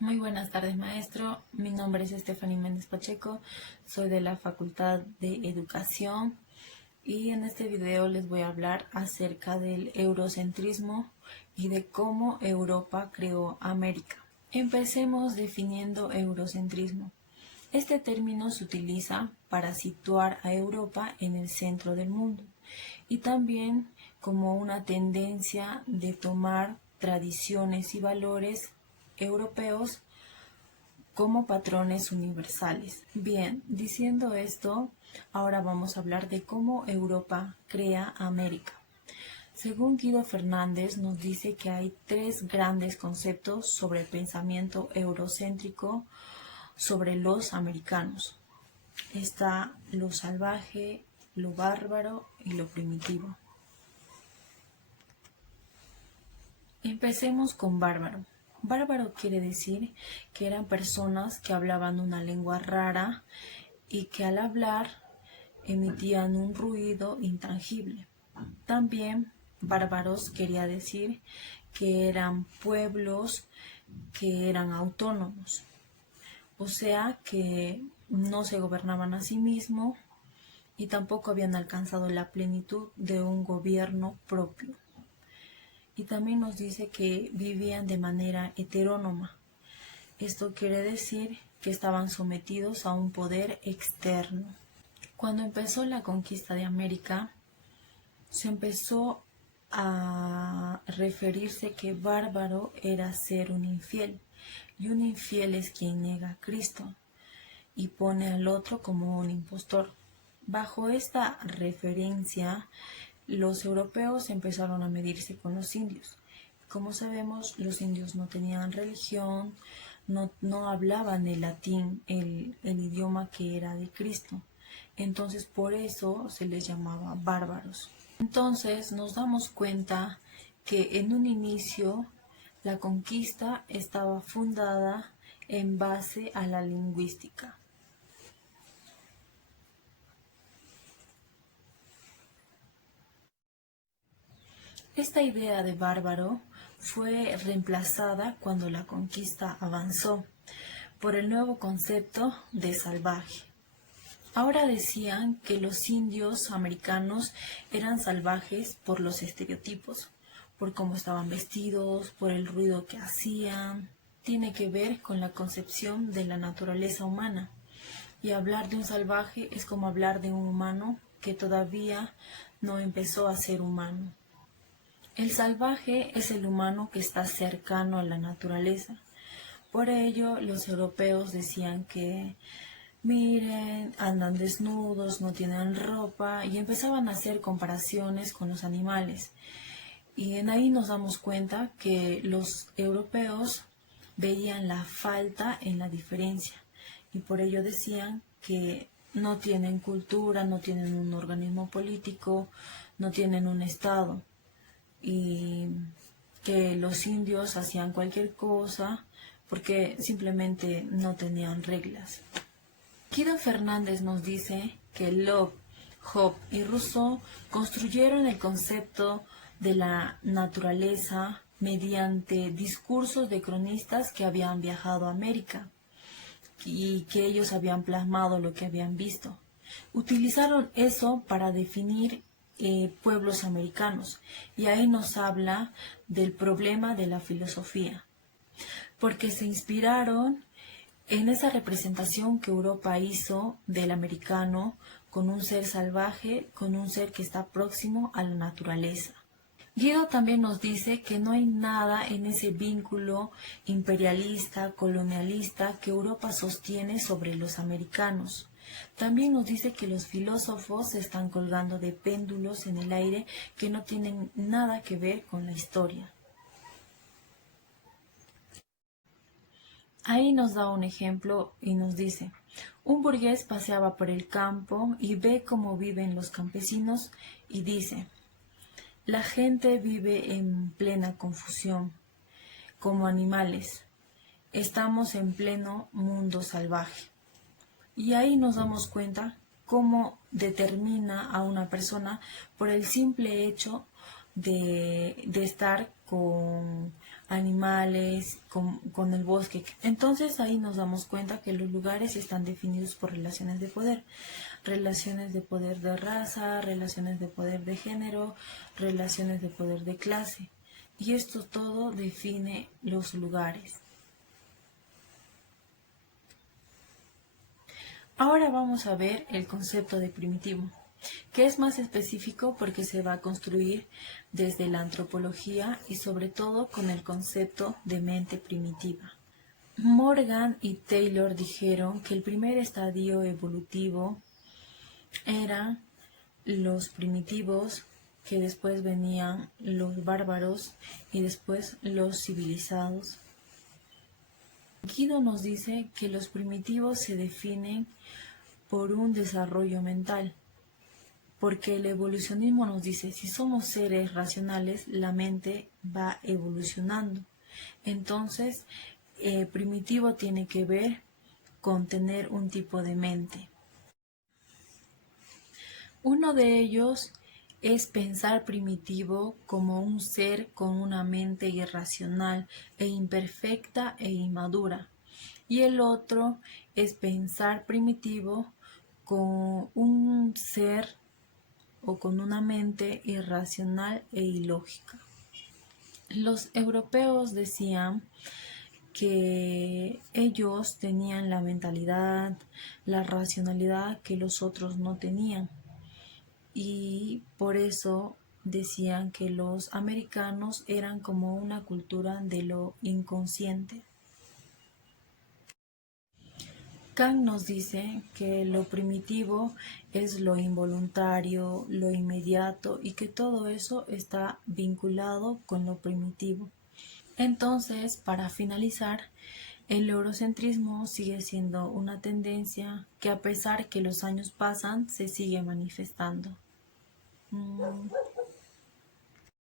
Muy buenas tardes, maestro. Mi nombre es Estefanía Méndez Pacheco, soy de la Facultad de Educación y en este video les voy a hablar acerca del eurocentrismo y de cómo Europa creó América. Empecemos definiendo eurocentrismo. Este término se utiliza para situar a Europa en el centro del mundo y también como una tendencia de tomar tradiciones y valores europeos como patrones universales. Bien, diciendo esto, ahora vamos a hablar de cómo Europa crea América. Según Guido Fernández, nos dice que hay tres grandes conceptos sobre el pensamiento eurocéntrico sobre los americanos. Está lo salvaje, lo bárbaro y lo primitivo. Empecemos con bárbaro. Bárbaro quiere decir que eran personas que hablaban una lengua rara y que al hablar emitían un ruido intangible. También bárbaros quería decir que eran pueblos que eran autónomos, o sea que no se gobernaban a sí mismos y tampoco habían alcanzado la plenitud de un gobierno propio. Y también nos dice que vivían de manera heterónoma. Esto quiere decir que estaban sometidos a un poder externo. Cuando empezó la conquista de América, se empezó a referirse que bárbaro era ser un infiel, y un infiel es quien niega a Cristo y pone al otro como un impostor. Bajo esta referencia, los europeos empezaron a medirse con los indios. Como sabemos, los indios no tenían religión, no hablaban el latín, el idioma que era de Cristo. Entonces, por eso se les llamaba bárbaros. Entonces, nos damos cuenta que en un inicio la conquista estaba fundada en base a la lingüística. Esta idea de bárbaro fue reemplazada cuando la conquista avanzó por el nuevo concepto de salvaje. Ahora decían que los indios americanos eran salvajes por los estereotipos, por cómo estaban vestidos, por el ruido que hacían. Tiene que ver con la concepción de la naturaleza humana. Y hablar de un salvaje es como hablar de un humano que todavía no empezó a ser humano. El salvaje es el humano que está cercano a la naturaleza. Por ello, los europeos decían que, miren, andan desnudos, no tienen ropa, y empezaban a hacer comparaciones con los animales. Y en ahí nos damos cuenta que los europeos veían la falta en la diferencia, y por ello decían que no tienen cultura, no tienen un organismo político, no tienen un estado, y que los indios hacían cualquier cosa porque simplemente no tenían reglas. Guido Fernández nos dice que Locke, Hobbes y Rousseau construyeron el concepto de la naturaleza mediante discursos de cronistas que habían viajado a América y que ellos habían plasmado lo que habían visto. Utilizaron eso para definir pueblos americanos, y ahí nos habla del problema de la filosofía, porque se inspiraron en esa representación que Europa hizo del americano con un ser salvaje, con un ser que está próximo a la naturaleza. Guido también nos dice que no hay nada en ese vínculo imperialista, colonialista que Europa sostiene sobre los americanos. También nos dice que los filósofos se están colgando de péndulos en el aire que no tienen nada que ver con la historia. Ahí nos da un ejemplo y nos dice: un burgués paseaba por el campo y ve cómo viven los campesinos y dice: la gente vive en plena confusión, como animales. Estamos en pleno mundo salvaje. Y ahí nos damos cuenta cómo determina a una persona por el simple hecho de estar con animales, con el bosque. Entonces ahí nos damos cuenta que los lugares están definidos por relaciones de poder de raza, relaciones de poder de género, relaciones de poder de clase. Y esto todo define los lugares. Ahora vamos a ver el concepto de primitivo, que es más específico porque se va a construir desde la antropología y sobre todo con el concepto de mente primitiva. Morgan y Taylor dijeron que el primer estadio evolutivo eran los primitivos, que después venían los bárbaros y después los civilizados. Guido nos dice que los primitivos se definen por un desarrollo mental, porque el evolucionismo nos dice, si somos seres racionales, la mente va evolucionando. Entonces, primitivo tiene que ver con tener un tipo de mente. Uno de ellos es pensar primitivo como un ser con una mente irracional e imperfecta e inmadura. Y el otro es pensar primitivo con un ser o con una mente irracional e ilógica. Los europeos decían que ellos tenían la mentalidad, la racionalidad que los otros no tenían. Y por eso decían que los americanos eran como una cultura de lo inconsciente. Kant nos dice que lo primitivo es lo involuntario, lo inmediato y que todo eso está vinculado con lo primitivo. Entonces, para finalizar, el eurocentrismo sigue siendo una tendencia que a pesar que los años pasan, se sigue manifestando.